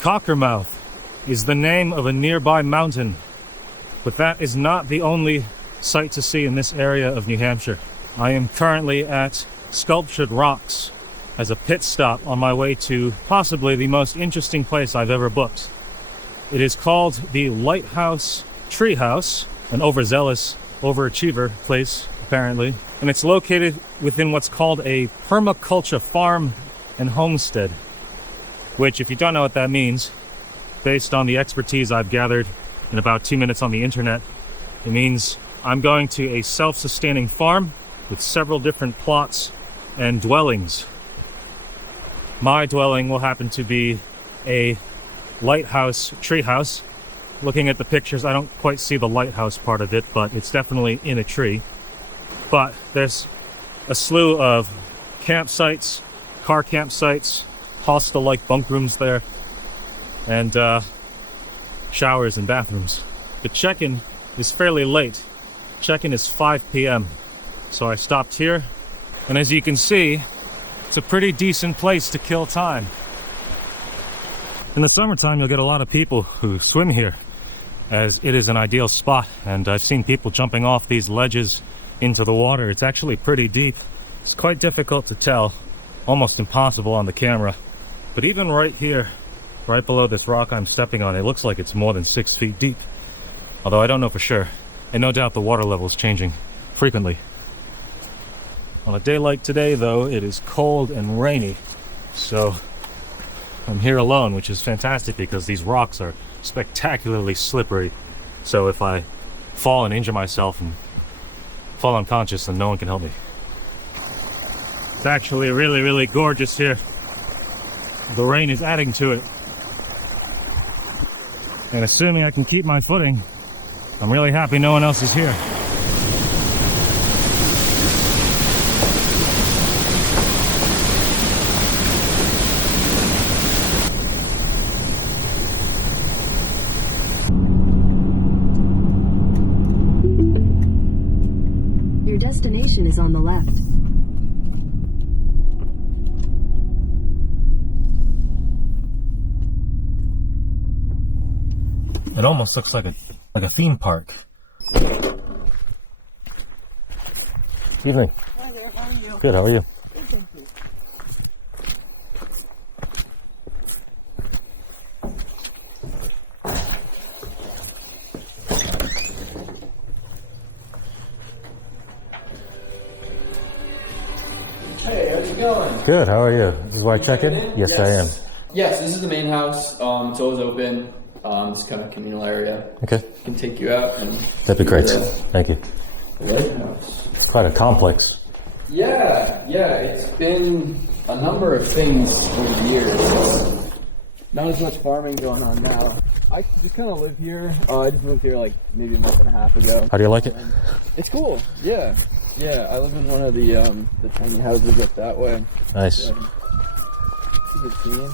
Cockermouth is the name of a nearby mountain, but that is not the only sight to see in this area of New Hampshire. I am currently at Sculptured Rocks as a pit stop on my way to possibly the most interesting place I've ever booked. It is called the Lighthouse Treehouse, an overzealous overachiever place apparently, and it's located within what's called a permaculture farm and homestead, which, if you don't know what that means, based on the expertise I've gathered in about 2 minutes on the internet, it means I'm going to a self-sustaining farm with several different plots and dwellings. My dwelling will happen to be a lighthouse treehouse. Looking at the pictures, I don't quite see the lighthouse part of it, but it's definitely in a tree. But there's a slew of campsites, car campsites, hostel-like bunk rooms there, and showers and bathrooms. The check-in is fairly late. Check-in is 5 p.m. So I stopped here, and as you can see, it's a pretty decent place to kill time. In the summertime, you'll get a lot of people who swim here, as it is an ideal spot, and I've seen people jumping off these ledges into the water. It's actually pretty deep. It's quite difficult to tell, almost impossible on the camera. But even right here, right below this rock I'm stepping on, it looks like it's more than 6 feet deep. Although I don't know for sure, and no doubt the water level is changing frequently. On a day like today, though, it is cold and rainy, so I'm here alone, which is fantastic because these rocks are spectacularly slippery. So if I fall and injure myself and fall unconscious, then no one can help me. It's actually really, really gorgeous here. The rain is adding to it. And assuming I can keep my footing, I'm really happy no one else is here. Your destination is on the left. It almost looks like a theme park. Evening. Hi there, how are you? Good, how are you? Good, thank you. Hey, how's it going? Good, how are you? This is where I check in? Yes, I am. Yes, this is the main house. It's always open. It's kind of a communal area. Okay. Can take you out and. That'd be great. Thank you. Lighthouse. It's quite a complex. Yeah. It's been a number of things over the years. Not as much farming going on now. I just kind of live here. I just moved here like maybe a month and a half ago. How do you like it? It's cool. Yeah. I live in one of the tiny houses up that way. Nice. It's a good scene.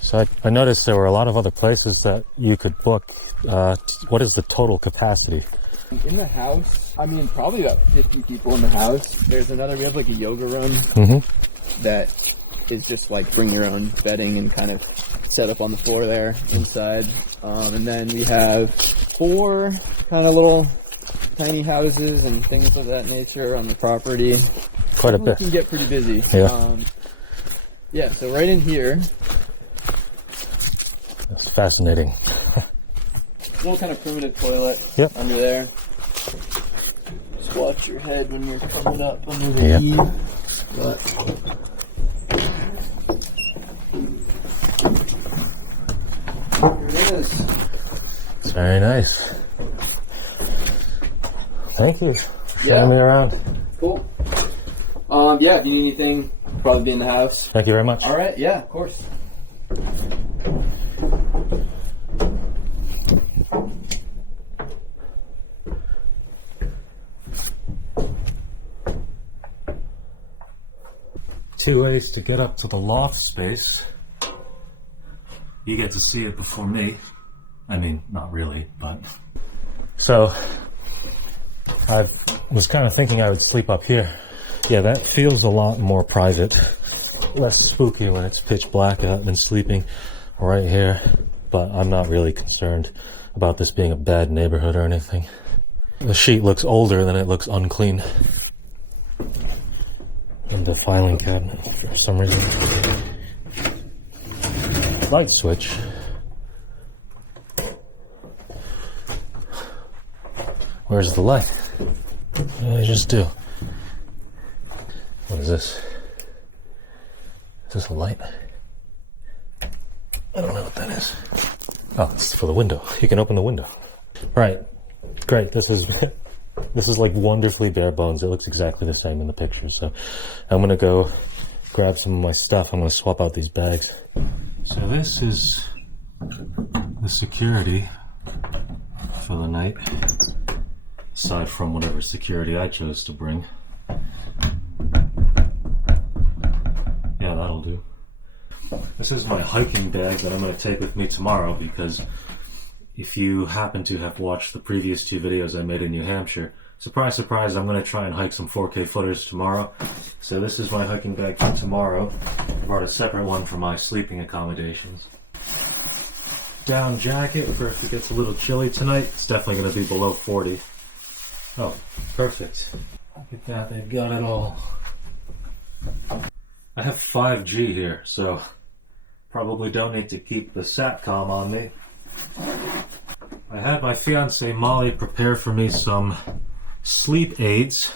So I noticed there were a lot of other places that you could book. What is the total capacity? In the house, I mean, probably about 50 people in the house. We have like a yoga room that is just like bring your own bedding and kind of set up on the floor there inside. And then we have 4 kind of little tiny houses and things of that nature on the property. Quite a bit. It can get pretty busy. Yeah. So right in here. That's fascinating. One kind of primitive toilet under there. Just watch your head when you're coming up under the heat. But here it is. It's very nice. Thank you for showing me around. Cool. If you need anything, probably be in the house. Thank you very much. All right. Yeah, of course. Two ways to get up to the loft space. You get to see it before me. I mean, not really, but... So, I was kind of thinking I would sleep up here. Yeah, that feels a lot more private. Less spooky when it's pitch black out and sleeping right here, but I'm not really concerned about this being a bad neighborhood or anything. The sheet looks older than it looks unclean. And the filing cabinet, for some reason. Light switch. Where's the light? What did I just do? What is this? Is this a light? I don't know what that is. Oh, it's for the window. You can open the window. Right. Great. This is like wonderfully bare bones. It looks exactly the same in the picture. So I'm gonna go grab some of my stuff. I'm gonna swap out these bags. So this is the security for the night, aside from whatever security I chose to bring. Yeah, that'll do. This is my hiking bag that I'm going to take with me tomorrow, because if you happen to have watched the previous 2 videos I made in New Hampshire, surprise, surprise, I'm going to try and hike some 4K footers tomorrow. So this is my hiking bag for tomorrow. I brought a separate one for my sleeping accommodations. Down jacket for if it gets a little chilly tonight. It's definitely going to be below 40. Oh, perfect. Look at that, they've got it all. I have 5G here, so probably don't need to keep the SATCOM on me. I had my fiancée Molly prepare for me some sleep aids.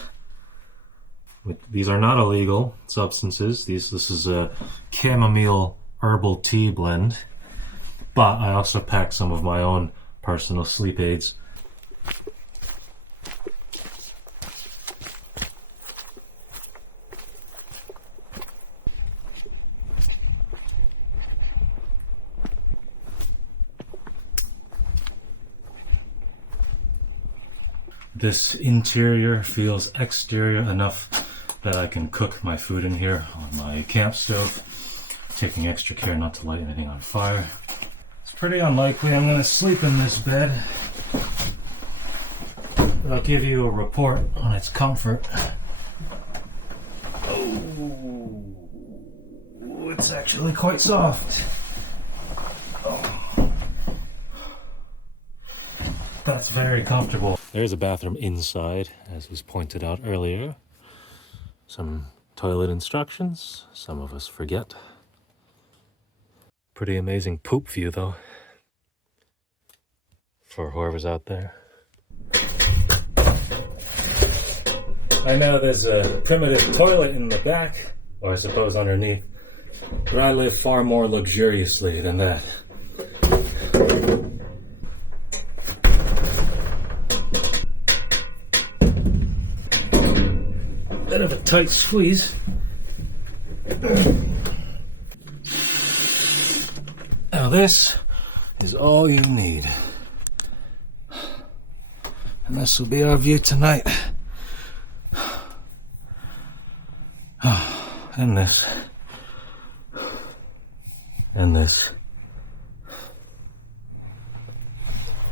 These are not illegal substances. This is a chamomile herbal tea blend. But I also packed some of my own personal sleep aids. This interior feels exterior enough that I can cook my food in here on my camp stove, taking extra care not to light anything on fire. It's pretty unlikely I'm going to sleep in this bed, but I'll give you a report on its comfort. Oh, it's actually quite soft. That's very comfortable. There's a bathroom inside, as was pointed out earlier. Some toilet instructions, some of us forget. Pretty amazing poop view though, for whoever's out there. I know there's a primitive toilet in the back, or I suppose underneath, but I live far more luxuriously than that. Bit of a tight squeeze. Now this is all you need. And this will be our view tonight. And this. And this.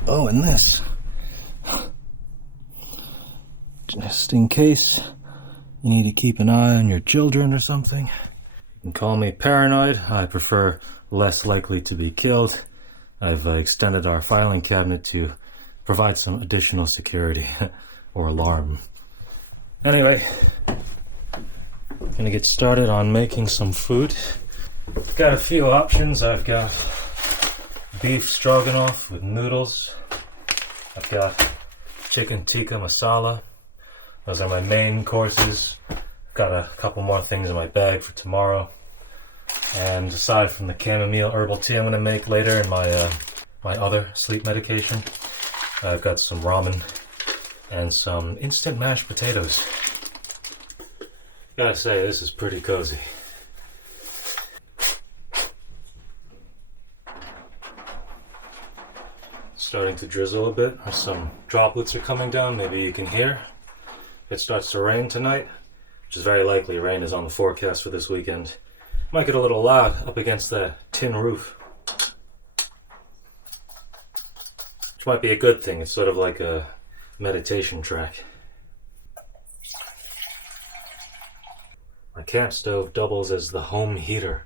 Oh, and this. Just in case you need to keep an eye on your children or something. You can call me paranoid. I prefer less likely to be killed. I've extended our filing cabinet to provide some additional security or alarm. Anyway, I'm gonna get started on making some food. Got a few options. I've got beef stroganoff with noodles. I've got chicken tikka masala. Those are my main courses. I've got a couple more things in my bag for tomorrow. And aside from the chamomile herbal tea I'm going to make later in my my other sleep medication, I've got some ramen and some instant mashed potatoes. Gotta say, this is pretty cozy. Starting to drizzle a bit, or some droplets are coming down, maybe you can hear. It starts to rain tonight, which is very likely. Rain is on the forecast for this weekend. Might get a little loud up against that tin roof, which might be a good thing. It's sort of like a meditation track. My camp stove doubles as the home heater.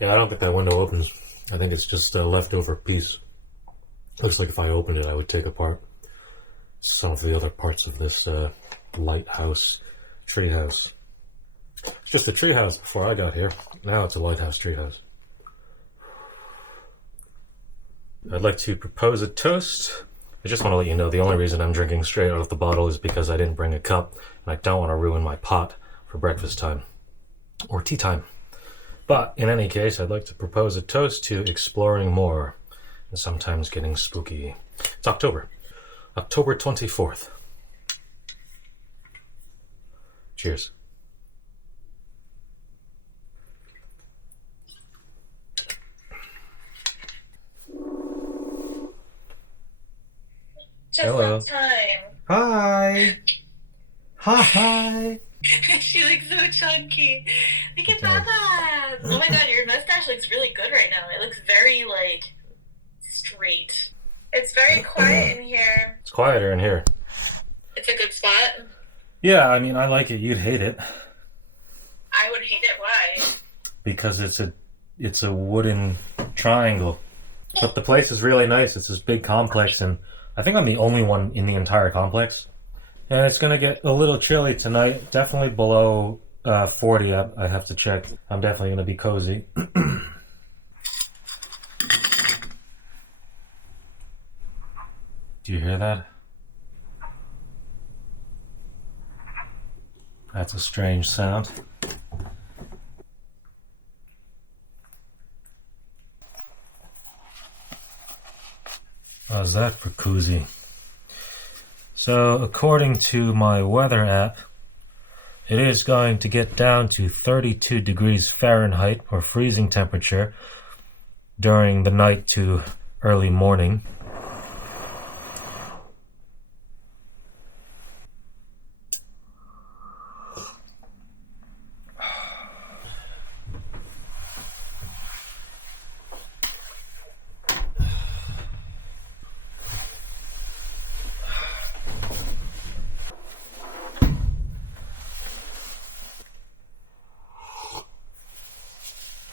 Yeah, I don't think that window opens. I think it's just a leftover piece. Looks like if I opened it, I would take apart some of the other parts of this lighthouse treehouse. It's just a treehouse before I got here. Now it's a lighthouse treehouse. I'd like to propose a toast. I just want to let you know the only reason I'm drinking straight out of the bottle is because I didn't bring a cup, and I don't want to ruin my pot for breakfast time or tea time. But in any case, I'd like to propose a toast to exploring more and sometimes getting spooky. It's October 24th. Cheers. Just Hello. on time. Hi. Hi. She looks so chunky. Look at that. Oh my god, your mustache looks really good right now. It looks very, like, straight. It's very quiet in here. It's quieter in here. It's a good spot. Yeah, I mean, I like it. You'd hate it. I would hate it. Why? Because it's a wooden triangle. But the place is really nice. It's this big complex, and I think I'm the only one in the entire complex. And it's going to get a little chilly tonight. Definitely below 40. I have to check. I'm definitely going to be cozy. Do you hear that? That's a strange sound. How's that for cozy? So, according to my weather app, it is going to get down to 32 degrees Fahrenheit, or freezing temperature, during the night to early morning.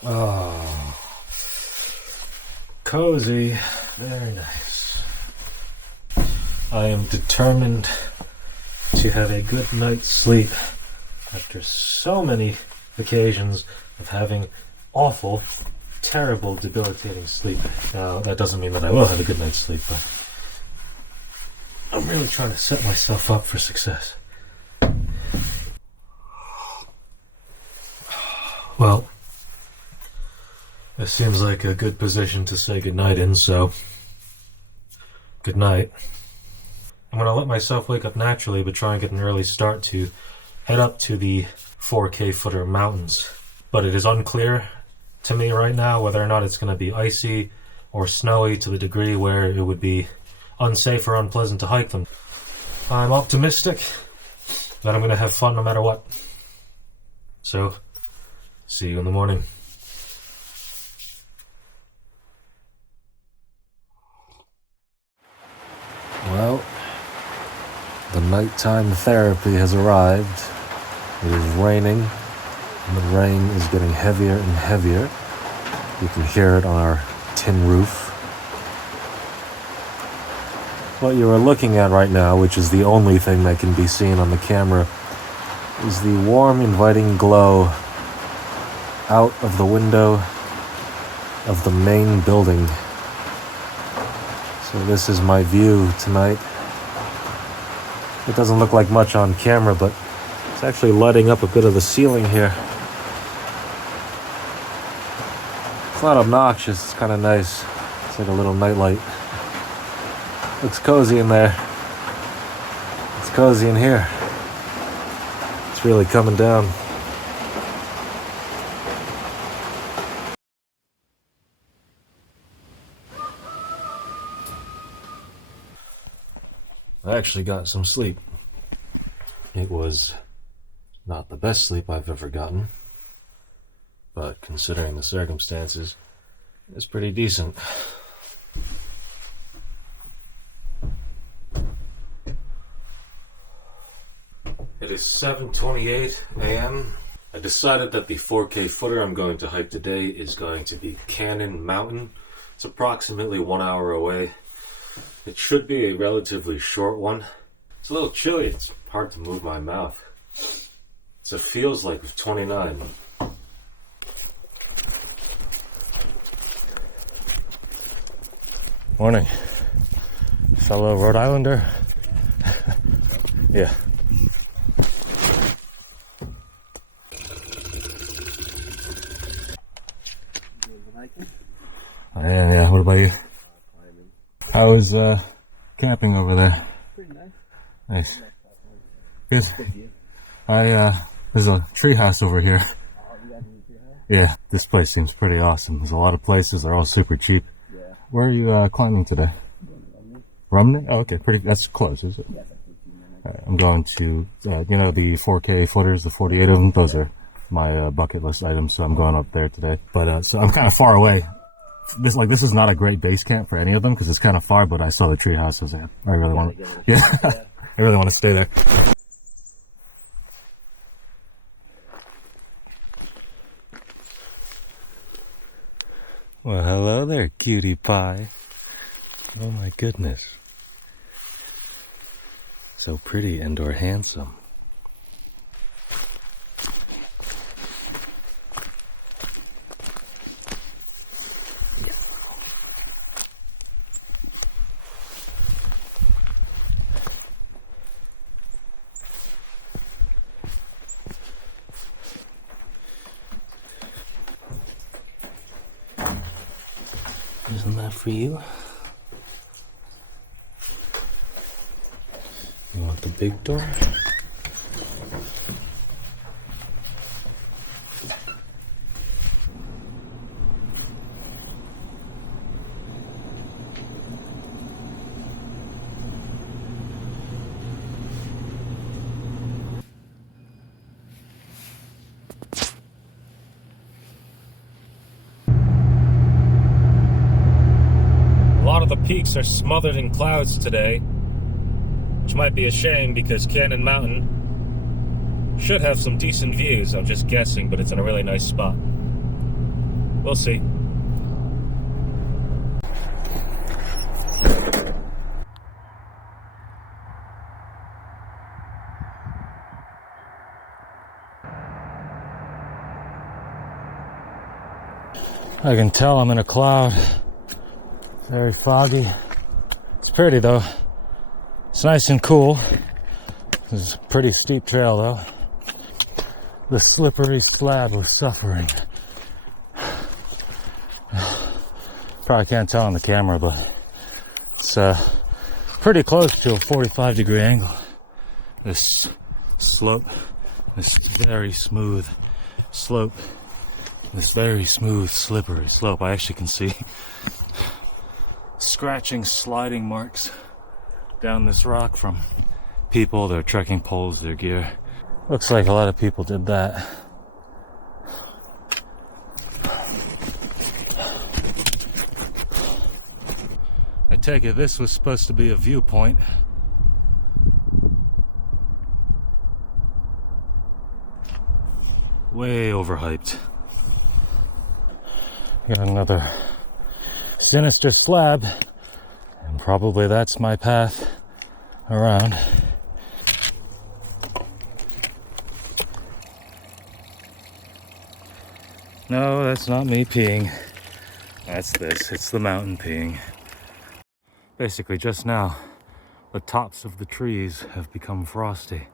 Oh, cozy, very nice. I am determined to have a good night's sleep after so many occasions of having awful, terrible, debilitating sleep. Now, that doesn't mean that I will have a good night's sleep, but I'm really trying to set myself up for success. Well, this seems like a good position to say goodnight in, so good night. I'm going to let myself wake up naturally, but try and get an early start to head up to the 4K footer mountains. But it is unclear to me right now whether or not it's going to be icy or snowy to the degree where it would be unsafe or unpleasant to hike them. I'm optimistic that I'm going to have fun no matter what. So, see you in the morning. Well, the nighttime therapy has arrived. It is raining, and the rain is getting heavier and heavier. You can hear it on our tin roof. What you are looking at right now, which is the only thing that can be seen on the camera, is the warm, inviting glow out of the window of the main building. So this is my view tonight. It doesn't look like much on camera, but it's actually lighting up a bit of the ceiling here. It's not obnoxious, it's kind of nice. It's like a little nightlight. Looks cozy in there. It's cozy in here. It's really coming down. I actually got some sleep. It was not the best sleep I've ever gotten, but considering the circumstances, it's pretty decent. It is 7:28 a.m. I decided that the 4K footer I'm going to hike today is going to be Cannon Mountain. It's approximately 1 hour away. It should be a relatively short one. It's a little chilly, it's hard to move my mouth. So it feels like 29. Morning, fellow Rhode Islander. Yeah. I am, yeah. What about you? How was camping over there? Pretty nice. Nice. Good. There's a treehouse over here. Yeah, this place seems pretty awesome. There's a lot of places. They're all super cheap. Yeah. Where are you climbing today? Romney? Oh, okay. That's close, is it? Yeah, that's 15 minutes. I'm going to, you know, the 4K footers, the 48 of them. Those are my bucket list items, so I'm going up there today. But so I'm kind of far away. This is not a great base camp for any of them because it's kind of far. But I saw the treehouse. I was like, I really want to. Yeah, I really want to stay there. Well, hello there, cutie pie. Oh my goodness. So pretty and/or handsome. Isn't that for you? You want the big door? A lot of the peaks are smothered in clouds today, which might be a shame because Cannon Mountain should have some decent views. I'm just guessing, but it's in a really nice spot. We'll see. I can tell I'm in a cloud. Very foggy. It's pretty though. It's nice and cool. It's a pretty steep trail though. The slippery slab of suffering. Probably can't tell on the camera, but it's pretty close to a 45-degree angle. This slope, this very smooth slope, this very smooth, slippery slope. I actually can see scratching, sliding marks down this rock from people, their trekking poles, their gear. Looks like a lot of people did that. I take it this was supposed to be a viewpoint. Way overhyped. Got another sinister slab, and probably that's my path around. No, that's not me peeing. That's this. It's the mountain peeing. Basically, just now, the tops of the trees have become frosty.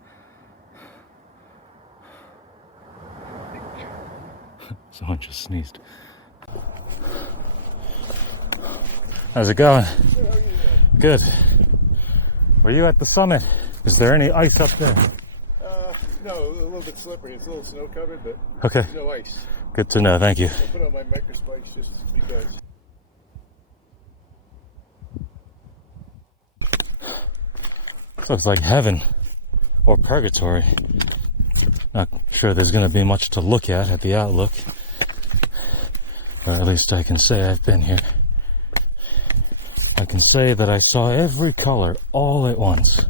Someone just sneezed. How's it going? Good. Were you at the summit? Is there any ice up there? No, a little bit slippery. It's a little snow covered, but Okay. no ice. Good to know. Thank you. I put on my micro spikes just because. This looks like heaven or purgatory. Not sure there's going to be much to look at the outlook. Or at least I can say I've been here. I can say that I saw every color all at once.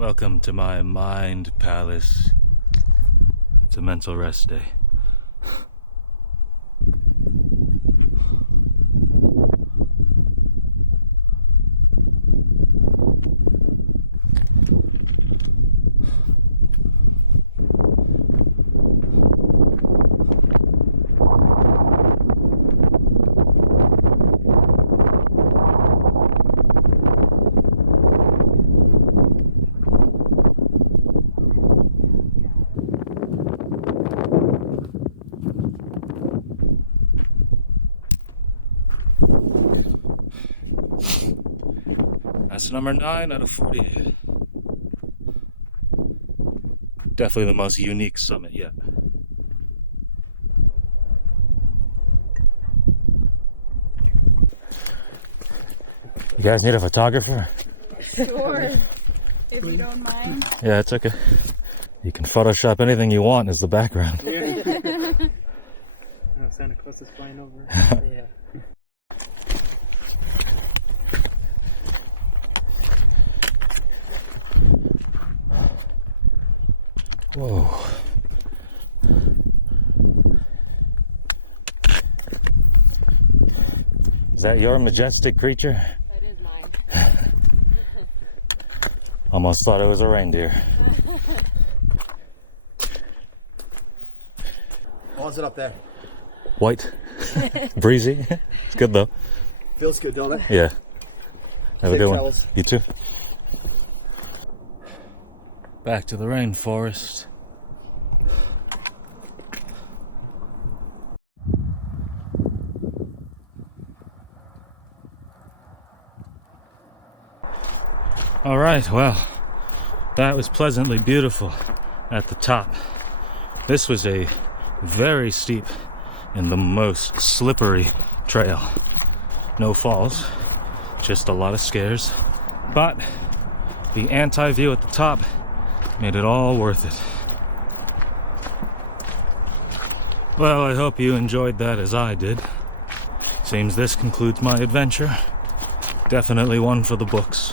Welcome to my mind palace. It's a mental rest day. That's number 9 out of 48. Definitely the most unique summit yet. You guys need a photographer? Sure, if you don't mind. Yeah, it's okay. You can Photoshop anything you want as the background. Santa Claus is flying over. Yeah. Whoa. Is that your majestic creature? That is mine. Almost thought it was a reindeer. How's it up there? White. Breezy. It's good though. Feels good, don't it? Yeah. Have a good one. travels. You too. Back to the rainforest. All right, well, that was pleasantly beautiful at the top. This was a very steep and the most slippery trail. No falls, just a lot of scares, but the anti-view at the top made it all worth it. Well, I hope you enjoyed that as I did. Seems this concludes my adventure. Definitely one for the books.